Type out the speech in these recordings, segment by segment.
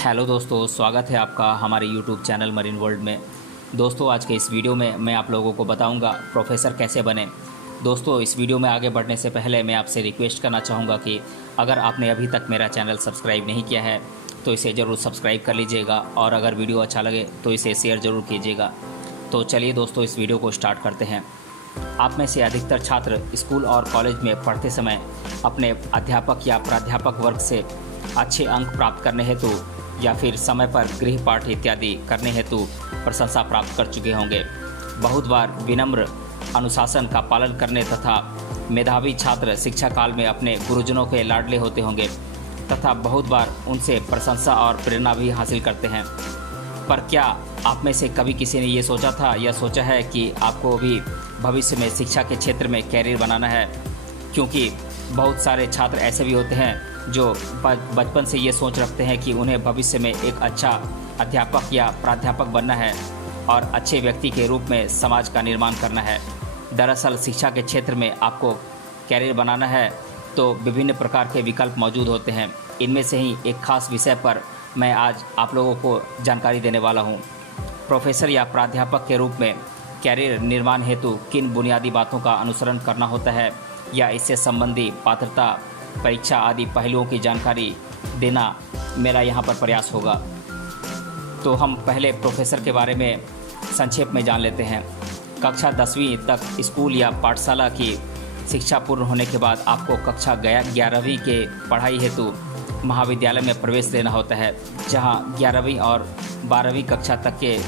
Hello दोस्तों, स्वागत है आपका हमारे यूट्यूब चैनल मरीन वर्ल्ड में। दोस्तों, आज के इस वीडियो में मैं आप लोगों को बताऊंगा प्रोफेसर कैसे बने। दोस्तों, इस वीडियो में आगे बढ़ने से पहले मैं आपसे रिक्वेस्ट करना चाहूँगा कि अगर आपने अभी तक मेरा चैनल सब्सक्राइब नहीं किया है तो इसे ज़रूर सब्सक्राइब कर लीजिएगा और अगर वीडियो अच्छा लगे तो इसे शेयर ज़रूर कीजिएगा। तो चलिए दोस्तों, इस वीडियो को स्टार्ट करते हैं। आप में से अधिकतर छात्र स्कूल और कॉलेज में पढ़ते समय अपने अध्यापक या प्राध्यापक वर्ग से अच्छे अंक प्राप्त करने हेतु या फिर समय पर गृह पाठ इत्यादि करने हेतु प्रशंसा प्राप्त कर चुके होंगे। बहुत बार विनम्र अनुशासन का पालन करने तथा मेधावी छात्र शिक्षा काल में अपने गुरुजनों के लाडले होते होंगे तथा बहुत बार उनसे प्रशंसा और प्रेरणा भी हासिल करते हैं। पर क्या आप में से कभी किसी ने ये सोचा था या सोचा है कि आपको भी भविष्य में शिक्षा के क्षेत्र में कैरियर बनाना है? क्योंकि बहुत सारे छात्र ऐसे भी होते हैं जो बचपन से ये सोच रखते हैं कि उन्हें भविष्य में एक अच्छा अध्यापक या प्राध्यापक बनना है और अच्छे व्यक्ति के रूप में समाज का निर्माण करना है। दरअसल शिक्षा के क्षेत्र में आपको कैरियर बनाना है तो विभिन्न प्रकार के विकल्प मौजूद होते हैं। इनमें से ही एक खास विषय पर मैं आज आप लोगों को जानकारी देने वाला हूँ। प्रोफेसर या प्राध्यापक के रूप में कैरियर निर्माण हेतु किन बुनियादी बातों का अनुसरण करना होता है या इससे संबंधी पात्रता, परीक्षा आदि पहलुओं की जानकारी देना मेरा यहाँ पर प्रयास होगा। तो हम पहले प्रोफेसर के बारे में संक्षेप में जान लेते हैं। कक्षा 10वीं तक स्कूल या पाठशाला की शिक्षा पूर्ण होने के बाद आपको कक्षा 11वीं के पढ़ाई हेतु महाविद्यालय में प्रवेश लेना होता है, जहाँ 11वीं और 12वीं कक्षा तक के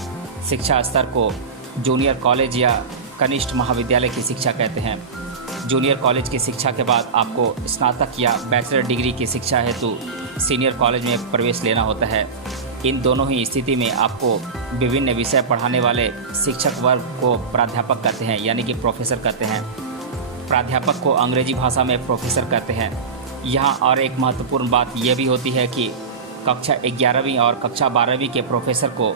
शिक्षा स्तर को जूनियर कॉलेज या कनिष्ठ महाविद्यालय की शिक्षा कहते हैं। जूनियर कॉलेज की शिक्षा के बाद आपको स्नातक या बैचलर डिग्री की शिक्षा हेतु सीनियर कॉलेज में प्रवेश लेना होता है। इन दोनों ही स्थिति में आपको विभिन्न विषय पढ़ाने वाले शिक्षक वर्ग को प्राध्यापक कहते हैं, यानी कि प्रोफेसर कहते हैं। प्राध्यापक को अंग्रेजी भाषा में प्रोफेसर कहते हैं। यहाँ और एक महत्वपूर्ण बात यह भी होती है कि कक्षा 11वीं और कक्षा 12वीं के प्रोफेसर को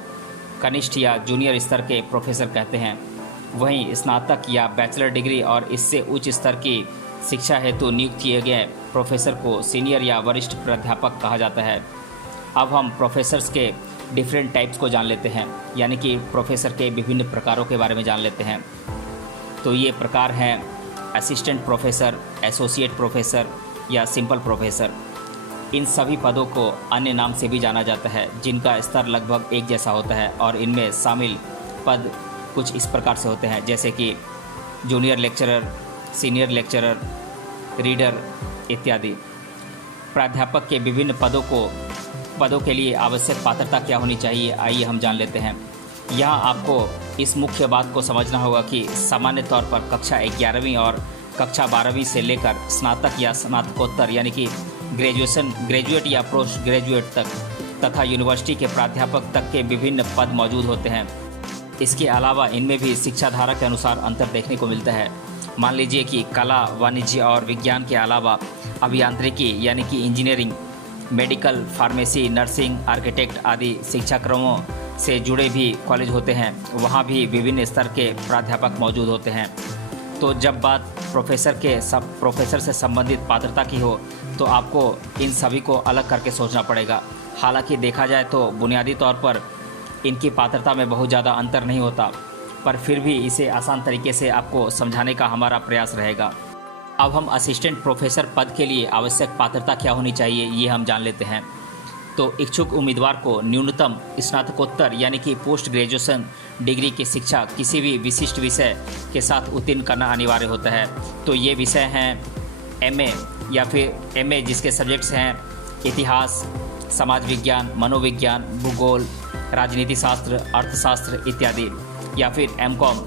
कनिष्ठ या जूनियर स्तर के प्रोफेसर कहते हैं। वहीं स्नातक या बैचलर डिग्री और इससे उच्च स्तर की शिक्षा हेतु नियुक्त किए गए प्रोफेसर को सीनियर या वरिष्ठ प्राध्यापक कहा जाता है। अब हम प्रोफेसर्स के डिफरेंट टाइप्स को जान लेते हैं, यानी कि प्रोफेसर के विभिन्न प्रकारों के बारे में जान लेते हैं। तो ये प्रकार हैं असिस्टेंट प्रोफेसर, एसोसिएट प्रोफेसर या सिंपल प्रोफेसर। इन सभी पदों को अन्य नाम से भी जाना जाता है, जिनका स्तर लगभग एक जैसा होता है और इनमें शामिल पद कुछ इस प्रकार से होते हैं, जैसे कि junior lecturer, senior lecturer, reader इत्यादि। प्राध्यापक के विभिन्न पदों के लिए आवश्यक पात्रता क्या होनी चाहिए, आइए हम जान लेते हैं। यहाँ आपको इस मुख्य बात को समझना होगा कि सामान्य तौर पर कक्षा 11वीं और कक्षा 12वीं से लेकर स्नातक या स्नातकोत्तर यानी कि ग्रेजुएट या पोस्ट ग्रेजुएट तक तथा यूनिवर्सिटी के प्राध्यापक तक के विभिन्न पद मौजूद होते हैं। इसके अलावा इनमें भी शिक्षाधारा के अनुसार अंतर देखने को मिलता है। मान लीजिए कि कला, वाणिज्य और विज्ञान के अलावा अभियांत्रिकी यानी कि engineering, medical, pharmacy, nursing, architect आदि शिक्षाक्रमों से जुड़े भी कॉलेज होते हैं। वहाँ भी विभिन्न स्तर के प्राध्यापक मौजूद होते हैं। तो जब बात प्रोफेसर से संबंधित पात्रता की हो तो आपको इन सभी को अलग करके सोचना पड़ेगा। हालांकि देखा जाए तो बुनियादी तौर पर इनकी पात्रता में बहुत ज़्यादा अंतर नहीं होता, पर फिर भी इसे आसान तरीके से आपको समझाने का हमारा प्रयास रहेगा। अब हम असिस्टेंट प्रोफेसर पद के लिए आवश्यक पात्रता क्या होनी चाहिए, ये हम जान लेते हैं। तो इच्छुक उम्मीदवार को न्यूनतम स्नातकोत्तर यानी कि पोस्ट ग्रेजुएशन डिग्री की शिक्षा किसी भी विशिष्ट विषय के साथ उत्तीर्ण करना अनिवार्य होता है। तो ये विषय हैं एमए या फिर एमए जिसके सब्जेक्ट्स हैं इतिहास, समाज विज्ञान, मनोविज्ञान, भूगोल, राजनीति शास्त्र, अर्थशास्त्र इत्यादि, या फिर एमकॉम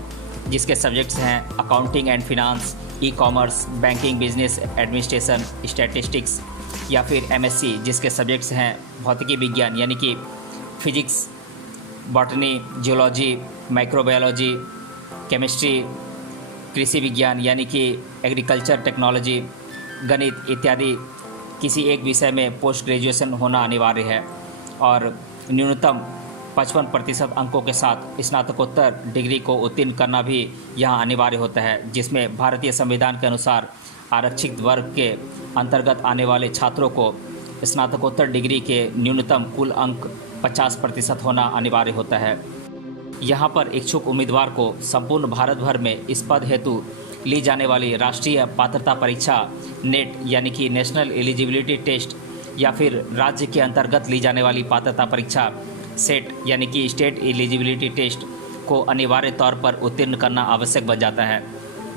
जिसके सब्जेक्ट्स हैं accounting and finance, e commerce, banking, business administration, statistics, या फिर एमएससी जिसके सब्जेक्ट्स हैं भौतिकी विज्ञान यानी कि physics, botany, geology, microbiology, chemistry, कृषि विज्ञान यानी कि एग्रीकल्चर टेक्नोलॉजी, गणित इत्यादि। किसी एक विषय में पोस्ट ग्रेजुएशन होना अनिवार्य है और न्यूनतम 55% अंकों के साथ स्नातकोत्तर डिग्री को उत्तीर्ण करना भी यहाँ अनिवार्य होता है, जिसमें भारतीय संविधान के अनुसार आरक्षित वर्ग के अंतर्गत आने वाले छात्रों को स्नातकोत्तर डिग्री के न्यूनतम कुल अंक 50% होना अनिवार्य होता है। यहाँ पर इच्छुक उम्मीदवार को संपूर्ण भारत भर में इस पद हेतु ली जाने वाली राष्ट्रीय पात्रता परीक्षा नेट यानी कि नेशनल एलिजिबिलिटी टेस्ट या फिर राज्य के अंतर्गत ली जाने वाली पात्रता परीक्षा सेट यानी कि स्टेट एलिजिबिलिटी टेस्ट को अनिवार्य तौर पर उत्तीर्ण करना आवश्यक बन जाता है।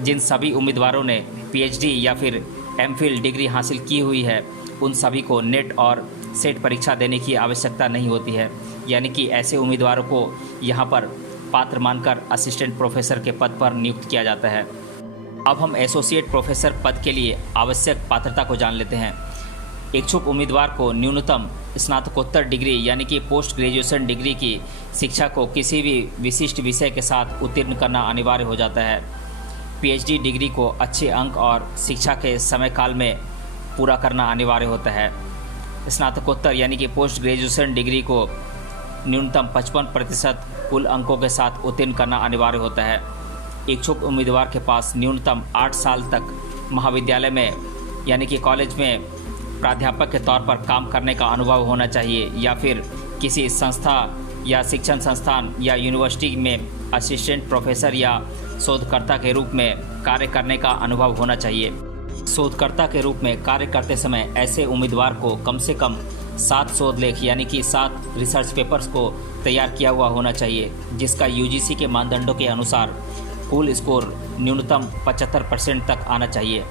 जिन सभी उम्मीदवारों ने पीएचडी या फिर एमफिल डिग्री हासिल की हुई है उन सभी को नेट और सेट परीक्षा देने की आवश्यकता नहीं होती है, यानी कि ऐसे उम्मीदवारों को यहाँ पर पात्र मानकर असिस्टेंट प्रोफेसर के पद पर नियुक्त किया जाता है। अब हम एसोसिएट प्रोफेसर पद के लिए आवश्यक पात्रता को जान लेते हैं। इच्छुक उम्मीदवार को न्यूनतम स्नातकोत्तर डिग्री यानी कि पोस्ट ग्रेजुएशन डिग्री की शिक्षा को किसी भी विशिष्ट विषय के साथ उत्तीर्ण करना अनिवार्य हो जाता है। पीएचडी डिग्री को अच्छे अंक और शिक्षा के समय काल में पूरा करना अनिवार्य होता है। स्नातकोत्तर यानी कि पोस्ट ग्रेजुएशन डिग्री को न्यूनतम 55% कुल अंकों के साथ उत्तीर्ण करना अनिवार्य होता है। इच्छुक उम्मीदवार के पास न्यूनतम 8 साल तक महाविद्यालय में यानी कि कॉलेज में प्राध्यापक के तौर पर काम करने का अनुभव होना चाहिए या फिर किसी संस्था या शिक्षण संस्थान या यूनिवर्सिटी में असिस्टेंट प्रोफेसर या शोधकर्ता के रूप में कार्य करने का अनुभव होना चाहिए। शोधकर्ता के रूप में कार्य करते समय ऐसे उम्मीदवार को कम से कम 7 शोध लेख यानी कि 7 रिसर्च पेपर्स को तैयार किया हुआ होना चाहिए, जिसका यूजीसी के मानदंडों के अनुसार कुल स्कोर न्यूनतम 75% तक आना चाहिए।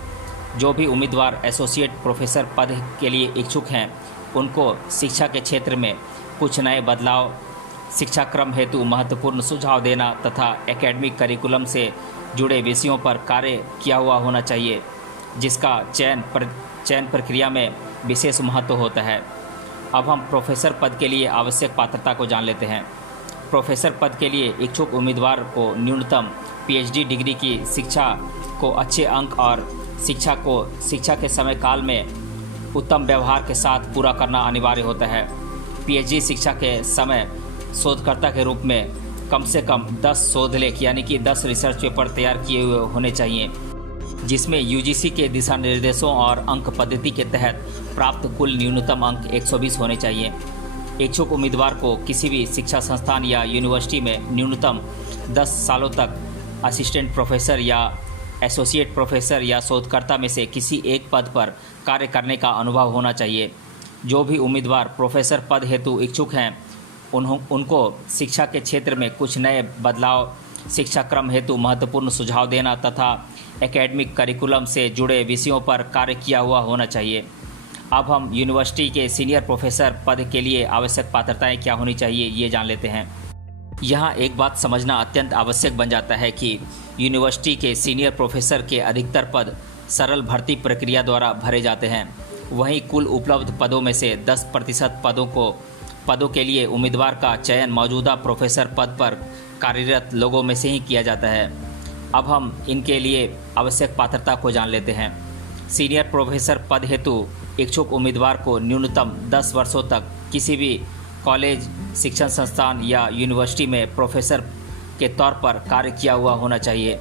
जो भी उम्मीदवार एसोसिएट प्रोफेसर पद के लिए इच्छुक हैं उनको शिक्षा के क्षेत्र में कुछ नए बदलाव, शिक्षा क्रम हेतु महत्वपूर्ण सुझाव देना तथा एकेडमिक करिकुलम से जुड़े विषयों पर कार्य किया हुआ होना चाहिए, जिसका चयन प्रक्रिया में विशेष महत्व होता है। अब हम प्रोफेसर पद के लिए आवश्यक पात्रता को जान लेते हैं। प्रोफेसर पद के लिए इच्छुक उम्मीदवार को न्यूनतम पीएचडी डिग्री की शिक्षा को अच्छे अंक और शिक्षा के समय काल में उत्तम व्यवहार के साथ पूरा करना अनिवार्य होता है। पीएचडी शिक्षा के समय शोधकर्ता के रूप में कम से कम 10 शोध लेख यानी कि 10 रिसर्च पेपर तैयार किए हुए होने चाहिए, जिसमें यूजीसी के दिशा निर्देशों और अंक पद्धति के तहत प्राप्त कुल न्यूनतम अंक 120 होने चाहिए। इच्छुक उम्मीदवार को किसी भी शिक्षा संस्थान या यूनिवर्सिटी में न्यूनतम 10 सालों तक असिस्टेंट प्रोफेसर या एसोसिएट प्रोफेसर या शोधकर्ता में से किसी एक पद पर कार्य करने का अनुभव होना चाहिए। जो भी उम्मीदवार प्रोफेसर पद हेतु इच्छुक हैं उनको शिक्षा के क्षेत्र में कुछ नए बदलाव, शिक्षा क्रम हेतु महत्वपूर्ण सुझाव देना तथा एकेडमिक करिकुलम से जुड़े विषयों पर कार्य किया हुआ होना चाहिए। अब हम यूनिवर्सिटी के सीनियर प्रोफेसर पद के लिए आवश्यक पात्रताएं क्या होनी चाहिए ये जान लेते हैं। यहाँ एक बात समझना अत्यंत आवश्यक बन जाता है कि यूनिवर्सिटी के सीनियर प्रोफेसर के अधिकतर पद सरल भर्ती प्रक्रिया द्वारा भरे जाते हैं। वहीं कुल उपलब्ध पदों में से 10% पदों के लिए उम्मीदवार का चयन मौजूदा प्रोफेसर पद पर कार्यरत लोगों में से ही किया जाता है। अब हम इनके लिए आवश्यक पात्रता को जान लेते हैं। सीनियर प्रोफेसर पद हेतु इच्छुक उम्मीदवार को न्यूनतम 10 वर्षों तक किसी भी कॉलेज, शिक्षण संस्थान या यूनिवर्सिटी में प्रोफेसर के तौर पर कार्य किया हुआ होना चाहिए।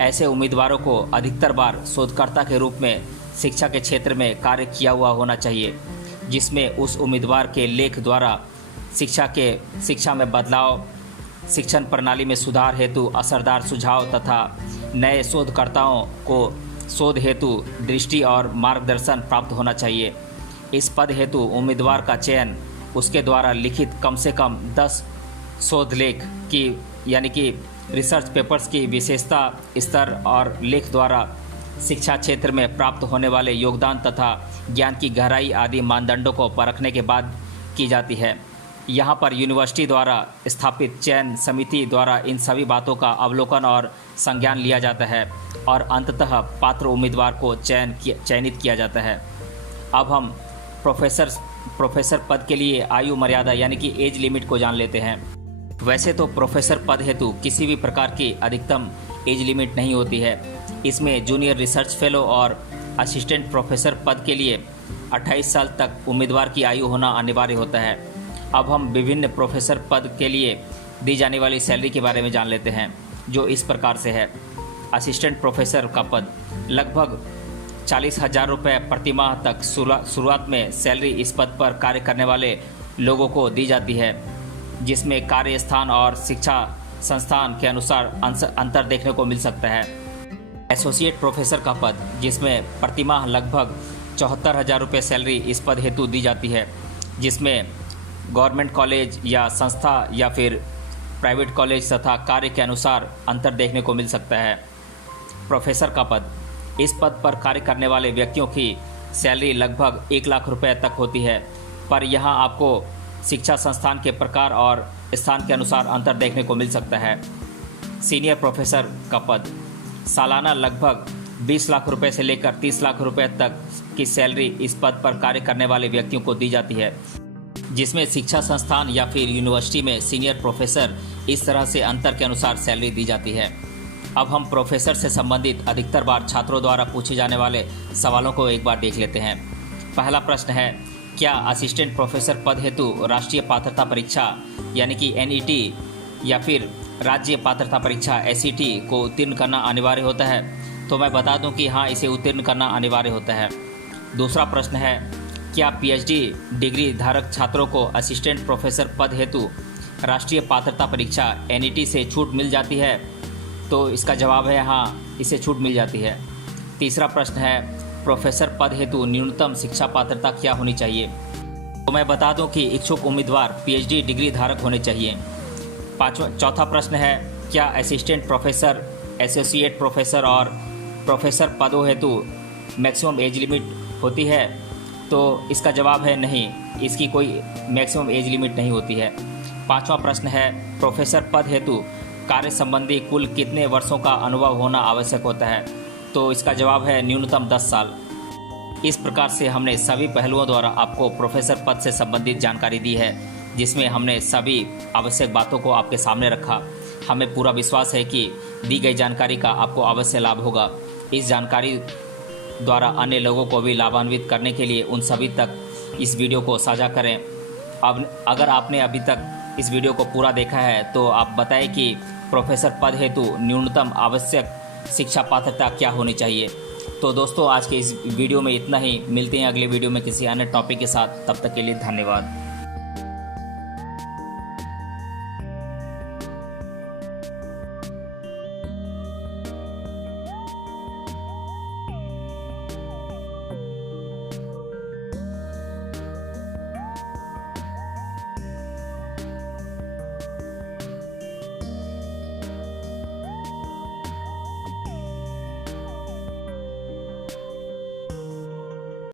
ऐसे उम्मीदवारों को अधिकतर बार शोधकर्ता के रूप में शिक्षा के क्षेत्र में कार्य किया हुआ होना चाहिए, जिसमें उस उम्मीदवार के लेख द्वारा शिक्षा में बदलाव, शिक्षण प्रणाली में सुधार हेतु असरदार सुझाव तथा नए शोधकर्ताओं को शोध हेतु दृष्टि और मार्गदर्शन प्राप्त होना चाहिए। इस पद हेतु उम्मीदवार का चयन उसके द्वारा लिखित कम से कम 10 शोध लेख की यानी कि रिसर्च पेपर्स की विशेषता, स्तर और लेख द्वारा शिक्षा क्षेत्र में प्राप्त होने वाले योगदान तथा ज्ञान की गहराई आदि मानदंडों को परखने के बाद की जाती है। यहाँ पर यूनिवर्सिटी द्वारा स्थापित चयन समिति द्वारा इन सभी बातों का अवलोकन और संज्ञान लिया जाता है और अंततः पात्र उम्मीदवार को चयनित किया जाता है। अब हम प्रोफेसर पद के लिए आयु मर्यादा यानी कि एज लिमिट को जान लेते हैं। वैसे तो प्रोफेसर पद हेतु किसी भी प्रकार की अधिकतम एज लिमिट नहीं होती है। इसमें जूनियर रिसर्च फेलो और असिस्टेंट प्रोफेसर पद के लिए 28 साल तक उम्मीदवार की आयु होना अनिवार्य होता है। अब हम विभिन्न प्रोफेसर पद के लिए दी जाने वाली सैलरी के बारे में जान लेते हैं, जो इस प्रकार से है। असिस्टेंट प्रोफेसर का पद लगभग 40,000 रुपये प्रति माह तक शुरुआत में सैलरी इस पद पर कार्य करने वाले लोगों को दी जाती है, जिसमें कार्य स्थान और शिक्षा संस्थान के अनुसार अंतर देखने को मिल सकता है। एसोसिएट प्रोफेसर का पद, जिसमें प्रति माह लगभग 74,000 रुपये सैलरी इस पद हेतु दी जाती है, जिसमें गवर्नमेंट कॉलेज या संस्था या फिर प्राइवेट कॉलेज तथा कार्य के अनुसार अंतर देखने को मिल सकता है। प्रोफेसर का पद, इस पद पर कार्य करने वाले व्यक्तियों की सैलरी लगभग 1 लाख रुपये तक होती है, पर यहाँ आपको शिक्षा संस्थान के प्रकार और स्थान के अनुसार अंतर देखने को मिल सकता है। सीनियर प्रोफेसर का पद, सालाना लगभग 20 लाख रुपए से लेकर 30 लाख रुपए तक की सैलरी इस पद पर कार्य करने वाले व्यक्तियों को दी जाती है, जिसमें शिक्षा संस्थान या फिर यूनिवर्सिटी में सीनियर प्रोफेसर इस तरह से अंतर के अनुसार सैलरी दी जाती है। अब हम प्रोफेसर से संबंधित अधिकतर बार छात्रों द्वारा पूछे जाने वाले सवालों को एक बार देख लेते हैं। पहला प्रश्न है, क्या असिस्टेंट प्रोफेसर पद हेतु राष्ट्रीय पात्रता परीक्षा यानी कि NET या फिर राज्य पात्रता परीक्षा SET को उत्तीर्ण करना अनिवार्य होता है? तो मैं बता दूं कि हाँ, इसे उत्तीर्ण करना अनिवार्य होता है। दूसरा प्रश्न है, क्या PhD डिग्री धारक छात्रों को असिस्टेंट प्रोफेसर पद हेतु राष्ट्रीय पात्रता परीक्षा NET से छूट मिल जाती है? तो इसका जवाब है हाँ, इसे छूट मिल जाती है। तीसरा प्रश्न है, प्रोफेसर पद हेतु न्यूनतम शिक्षा पात्रता क्या होनी चाहिए? तो मैं बता दूं कि इच्छुक उम्मीदवार PhD डिग्री धारक होने चाहिए। चौथा प्रश्न है, क्या असिस्टेंट प्रोफेसर, एसोसिएट प्रोफेसर और प्रोफेसर पदों हेतु मैक्सिमम एज लिमिट होती है? तो इसका जवाब है नहीं, इसकी कोई मैक्सिमम एज लिमिट नहीं होती है। पांचवा प्रश्न है, प्रोफेसर पद हेतु कार्य संबंधी कुल कितने वर्षों का अनुभव होना आवश्यक होता है? तो इसका जवाब है न्यूनतम 10 साल। इस प्रकार से हमने सभी पहलुओं द्वारा आपको प्रोफेसर पद से संबंधित जानकारी दी है, जिसमें हमने सभी आवश्यक बातों को आपके सामने रखा। हमें पूरा विश्वास है कि दी गई जानकारी का आपको अवश्य लाभ होगा। इस जानकारी द्वारा अन्य लोगों को भी लाभान्वित करने के लिए उन सभी तक इस वीडियो को साझा करें। अब अगर आपने अभी तक इस वीडियो को पूरा देखा है तो आप बताएं कि प्रोफेसर पद हेतु न्यूनतम आवश्यक शिक्षा पात्रता क्या होनी चाहिए। तो दोस्तों, आज के इस वीडियो में इतना ही। मिलते हैं अगले वीडियो में किसी अन्य टॉपिक के साथ। तब तक के लिए धन्यवाद।